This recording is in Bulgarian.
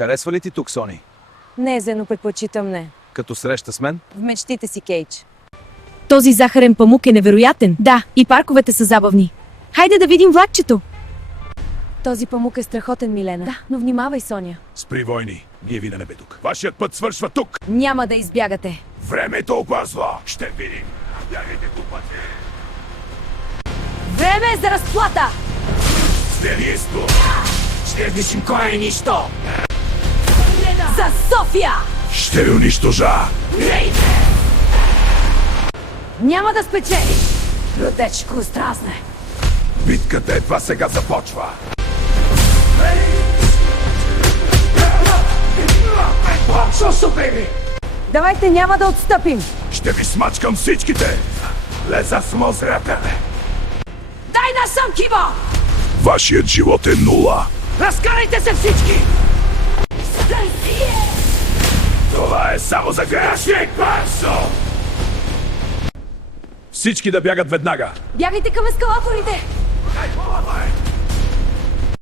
Харесва ли ти тук, Сони? Не, Зено, предпочитам не. Като среща с мен? В мечтите си, Кейдж. Този захарен памук е невероятен. Да, и парковете са забавни. Хайде да видим влакчето. Този памук е страхотен, Милена. Да, но внимавай, Соня. Спри войни. Ние ви да не бе тук. Вашият път свършва тук. Няма да избягате. Времето опазва. Ще видим. Бягайте по пътя. Време е за разплата! Зверието. Ще видим кой е нищо. За София! Ще ви унищожа. Няма да спечелиш! Родечко стразне! Битката едва сега започва. Давайте, няма да отстъпим! Ще ви смачкам всичките. Леза смо зрятеле. Дай насам, Кибо! Вашият живот е нула. Разкарайте се всички! Това е само за грешник, Барсо! Всички да бягат веднага. Бягайте към ескалаторите! Дай,